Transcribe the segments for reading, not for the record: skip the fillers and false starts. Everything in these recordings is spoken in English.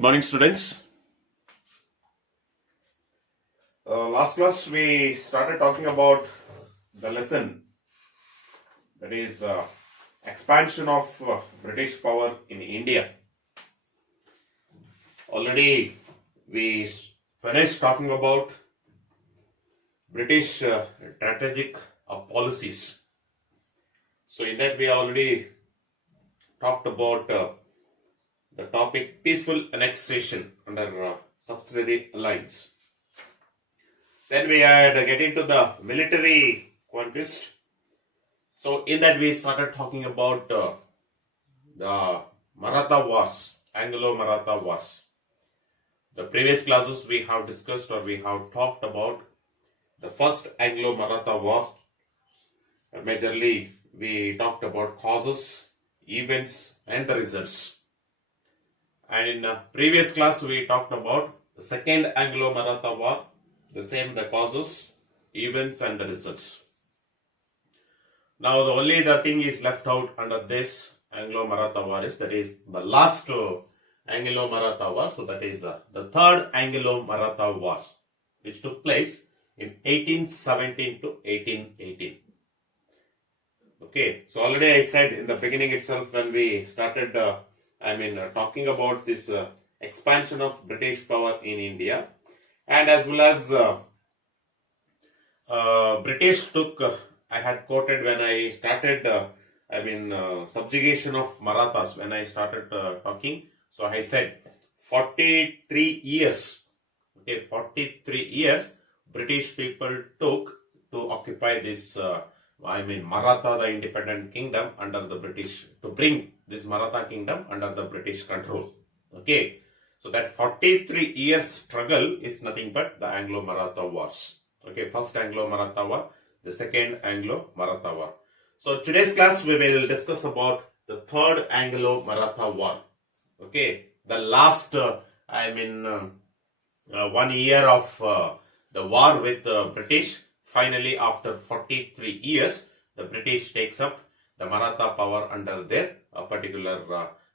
Good morning, students. Last class we started talking about the lesson that is expansion of British power in India. Already we finished talking about British strategic policies. So in that we already talked about the topic peaceful annexation under subsidiary alliance. Then we had get into the military conquest. So in that we started talking about the Maratha wars, Anglo-Maratha wars. The previous classes we have discussed or we have talked about the first Anglo-Maratha war. Majorly we talked about causes, events and the results. And in the previous class we talked about the second Anglo-Maratha war, the causes, events and the results. Now the thing is left out under this Anglo-Maratha war is that is the last Anglo-Maratha war. So that is the third Anglo-Maratha war which took place in 1817 to 1818. Okay, so already I said in the beginning itself when we started talking about this expansion of British power in India, and as well as British took, I had quoted when I started, subjugation of Marathas, when I started talking. So I said 43 years, okay, 43 years British people took to occupy this, Maratha, the independent kingdom under the British, to bring this Maratha kingdom under the British control. Okay, so that 43 years struggle is nothing but the Anglo-Maratha wars. Okay, first Anglo-Maratha war, the second Anglo-Maratha war. So today's class we will discuss about the third Anglo-Maratha war. Okay, the last 1 year of the war with the British. Finally, after 43 years, the British takes up the Maratha power under their particular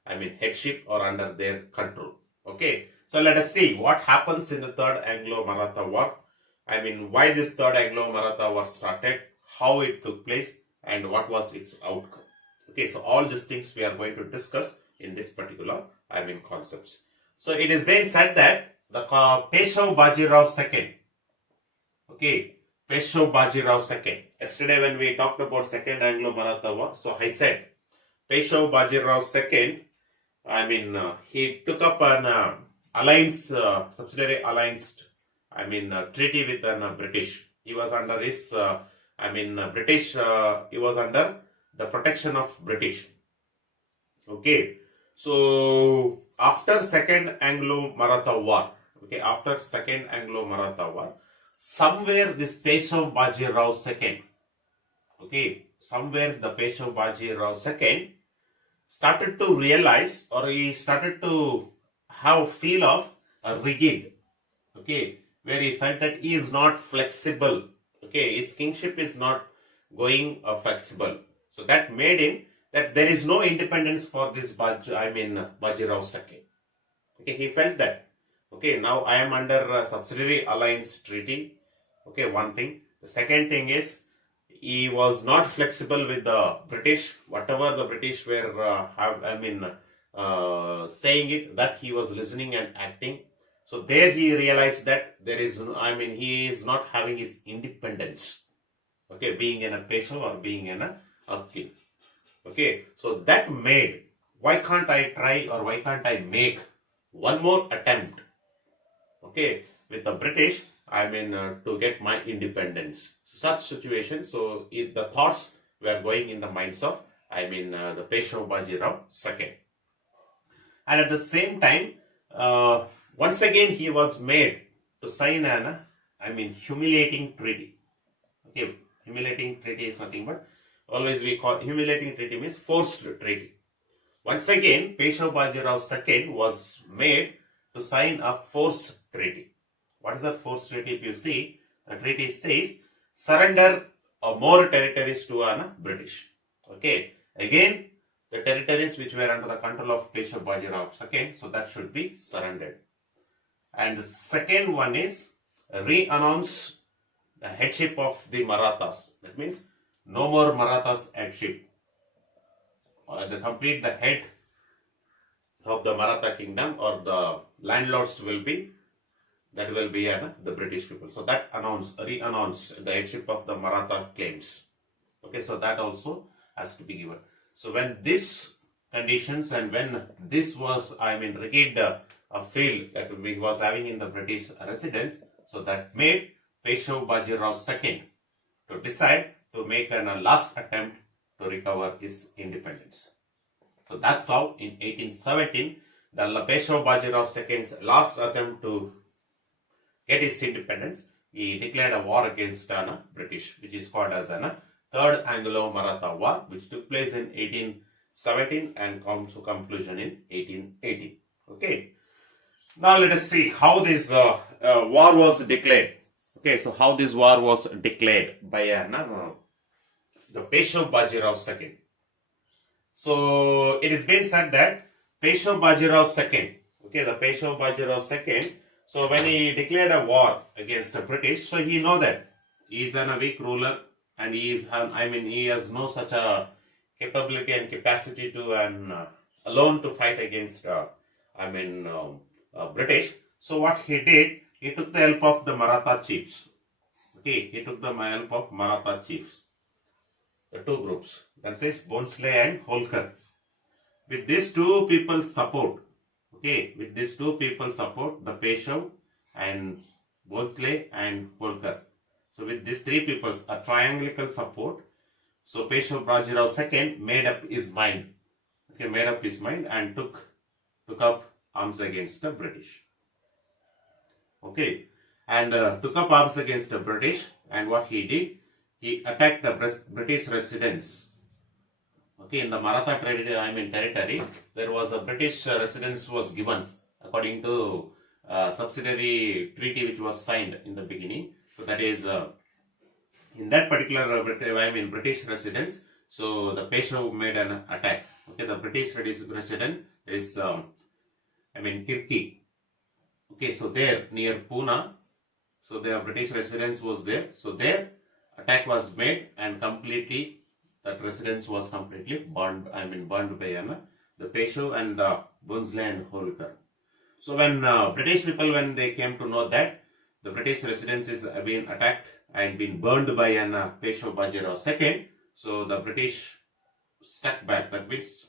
headship or under their control. Okay, so let us see what happens in the third Anglo-Maratha war. Why this third Anglo-Maratha war started, how it took place, and what was its outcome. Okay, so all these things we are going to discuss in this particular concepts. So it is being said that the Peshav Bajirao II. Okay, Peshav Bajirao II. Yesterday when we talked about second Anglo-Maratha war, so I said Peshav Bajirao II. He took up an alliance, subsidiary alliance, treaty with the British. He was under his, British. He was under the protection of British. Okay, so after second Anglo-Maratha war, somewhere this Peshav Bajirao II, the Peshav Bajirao II started to realize, or he started to have feel of a rigid, where he felt that he is not flexible, his kingship is not going flexible. So that made him that there is no independence for this Bajirao II. He felt that. Now I am under a subsidiary alliance treaty. One thing. The second thing is he was not flexible with the British. Whatever the British were saying it, that he was listening and acting. So there he realized that there is, he is not having his independence. Being in a Peshav or being in a king. So that made, why can't I try or why can't I make one more attempt? With the British, to get my independence. Such situation, so the thoughts were going in the minds of, the Peshav Bajirao II. And at the same time, once again he was made to sign an, humiliating treaty. Humiliating treaty is nothing but, always we call humiliating treaty means forced treaty. Once again, Peshav Bajirao II was made to sign a forced treaty. What is that forced treaty? If you see, the treaty says surrender more territories to British. Again, the territories which were under the control of Peshwa Bajirao II, so that should be surrendered. And the second one is re-announce the headship of the Marathas. That means no more Marathas headship. The head of the Maratha kingdom or the landlords will be the British people. So that re-announce the headship of the Maratha claims. Okay, so that also has to be given. So when this conditions and when this was, rigid a fail that we was having in the British residence, so that made Peshwa Bajirao II to decide to make a last attempt to recover his independence. So that's how in 1817, the Peshwa Bajirao II's last attempt to get his independence, he declared a war against British, which is called as Third Anglo-Maratha War, which took place in 1817 and comes to conclusion in 1818. Okay. Now let us see how this war was declared. Okay, so how this war was declared by the Peshwa Bajirao II. So it is been said that Peshwa Bajirao II, the Peshwa Bajirao II, so when he declared a war against the British, so he know that he is a weak ruler and he has no such a capability and capacity to alone to fight against British. So what he did, he took the help of the Maratha chiefs. Okay, he took the help of Maratha chiefs. The two groups, that is Bhonsle and Holkar. With these two people support, the Peshwa and Bhonsle and Holkar. So with these three people's a triangular support, so Peshwa Bajirao II made up his mind, and took up arms against the British. And took up arms against the British, and what he did, he attacked the British residence. In the Maratha territory, there was a British residence was given according to subsidiary treaty which was signed in the beginning. So that is in that particular British residence. So the Peshwa made an attack. The British residence is Kirki. So there near Pune. So the British residence was there. So there attack was made and completely that residence was completely burned. Burned by the Peshwa and the Bhonsle and Holkar. So when British people, when they came to know that the British residence is being attacked and been burned by Peshwa Bajirao II, so the British stuck back. That means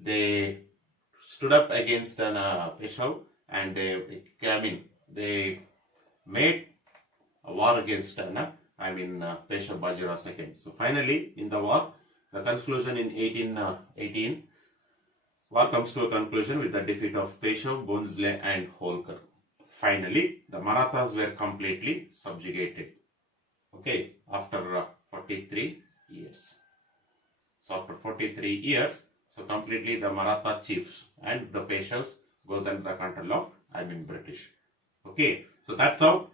they stood up against Peshwa and they made a war against Peshwa Bajirao II. So finally, in the war, the conclusion in 1818, war comes to a conclusion with the defeat of Peshwa, Bhonsle and Holkar. Finally, the Marathas were completely subjugated. After 43 years. So after 43 years, so completely the Maratha chiefs and the Peshwas goes under the control of British. So that's how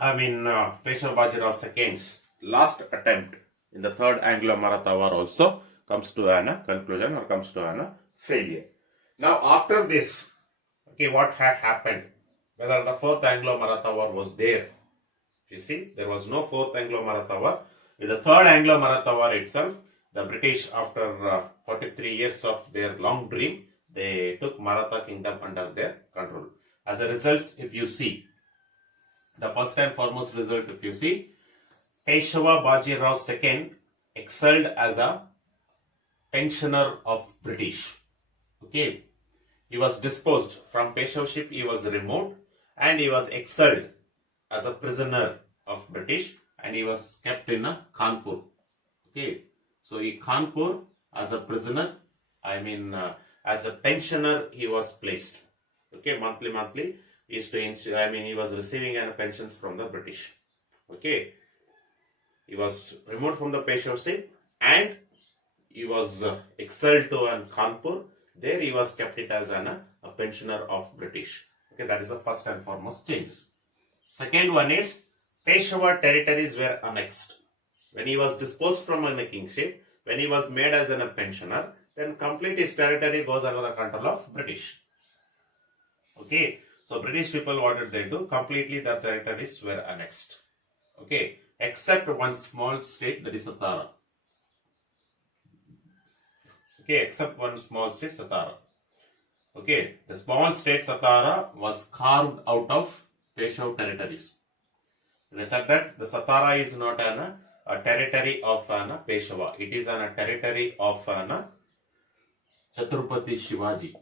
Peshwa Bajirao II's last attempt in the Third Anglo-Maratha War also comes to a conclusion or comes to a failure. Now after this, what had happened? Whether the Fourth Anglo-Maratha War was there. You see, there was no Fourth Anglo-Maratha War. With the Third Anglo-Maratha War itself, the British, after 43 years of their long dream, they took Maratha kingdom under their control. As a result, if you see, the first and foremost result, if you see, Peshwa Bajirao II excelled as a pensioner of British. He was disposed from Peshwaship, he was removed and he was exiled as a prisoner of British and he was kept in Kanpur. So in Kanpur as a prisoner, as a pensioner he was placed. Monthly he was receiving pensions from the British. He was removed from the Peshwaship and he was exiled to Kanpur. There he was kept it as a pensioner of British. That is the first and foremost changes. Second one is Peshwa territories were annexed. When he was disposed from the kingship, when he was made as a pensioner, then complete his territory goes under the control of British. Okay, so British people, what did they do? Completely the territories were annexed. Okay, except one small state, that is Satara. Okay, except one small state, Satara. Okay, the small state Satara was carved out of Peshwa territories. They said that the Satara is not a territory of Peshwa. It is a territory of Chhatrapati Shivaji.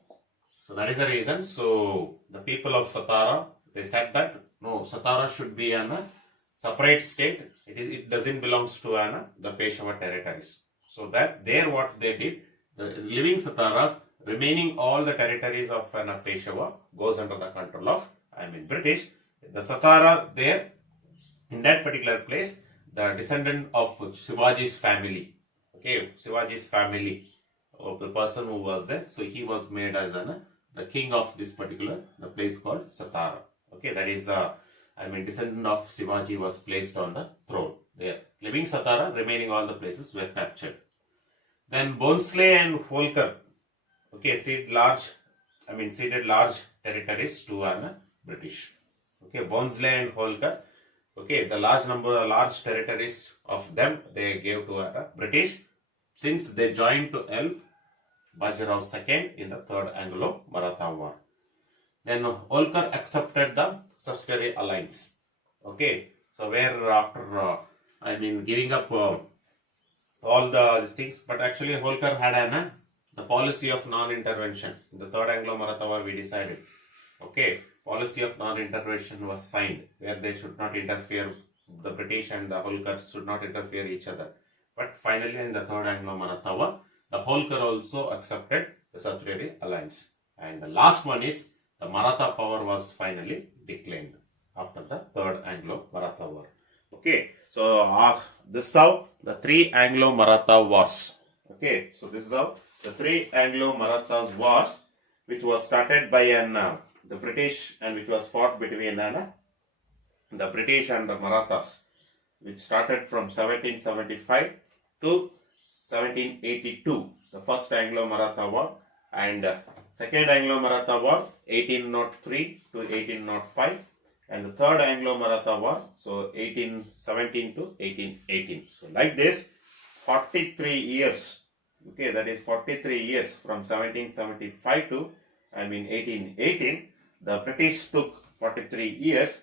So that is the reason. So the people of Satara, they said that no, Satara should be a separate state. It doesn't belongs to the Peshwa territories. So that there what they did, the living Sataras, remaining all the territories of Peshwa goes under the control of British. The Satara there, in that particular place, the descendant of Shivaji's family, okay, Shivaji's family of the person who was there, so he was made as the king of this particular the place called Satara. Okay, that is descendant of Shivaji was placed on the throne there. Living Satara, remaining all the places were captured. Then Bhonsle and Holkar, okay, ceded large territories to British. Okay, Bhonsle and Holkar, okay, the large territories of them they gave to British, since they joined to help Bajirao II in the Third Anglo-Maratha War. Then Holkar accepted the subsidiary alliance. Okay, so where after giving up all these things, but actually Holkar had the policy of non-intervention. In the Third Anglo-Maratha War we decided, okay, policy of non-intervention was signed, where they should not interfere, the British and the Holkar should not interfere each other. But finally in the Third Anglo-Maratha War, the Holkar also accepted the subsidiary alliance. And the last one is the Maratha power was finally declined after the Third Anglo-Maratha War. Okay, so this is how the three Anglo-Maratha Wars. Okay, so this is how the three Anglo-Maratha Wars, which was started by the British and which was fought between the British and the Marathas, which started from 1775 to 1782, the first Anglo-Maratha War, and second Anglo-Maratha War 1803 to 1805, and the third Anglo-Maratha War, so 1817 to 1818. So like this, 43 years, okay, that is 43 years from 1775 to 1818, the British took 43 years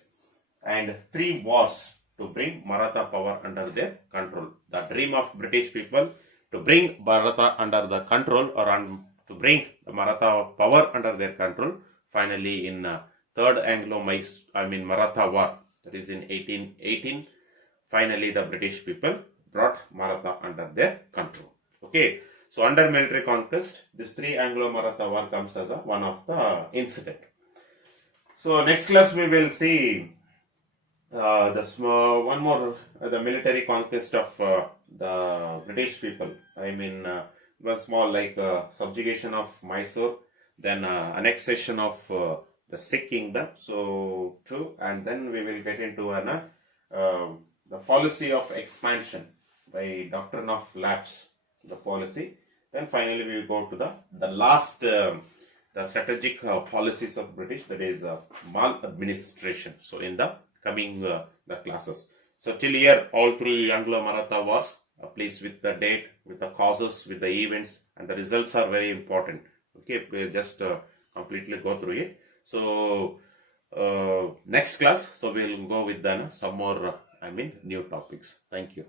and 3 wars to bring Maratha power under their control. The dream of British people to bring Maratha under the control, or to bring the Maratha power under their control, finally in Third Anglo-Maratha War, that is in 1818, finally the British people brought Maratha under their control. Okay, so under military conquest, this 3 Anglo-Maratha War comes as one of the incident. So next class we will see the military conquest of the British people. Was small, like subjugation of Mysore, then annexation of the Sikh kingdom. So true, and then we will get into the policy of expansion by doctrine of lapse, the policy. Then finally we will go to the last the strategic policies of British, that is maladministration. So in the coming the classes. So till here all 3 Anglo-Maratha wars, please with the date, with the causes, with the events, and the results are very important. Okay, please just completely go through it. So next class, so we will go with some more new topics. Thank you.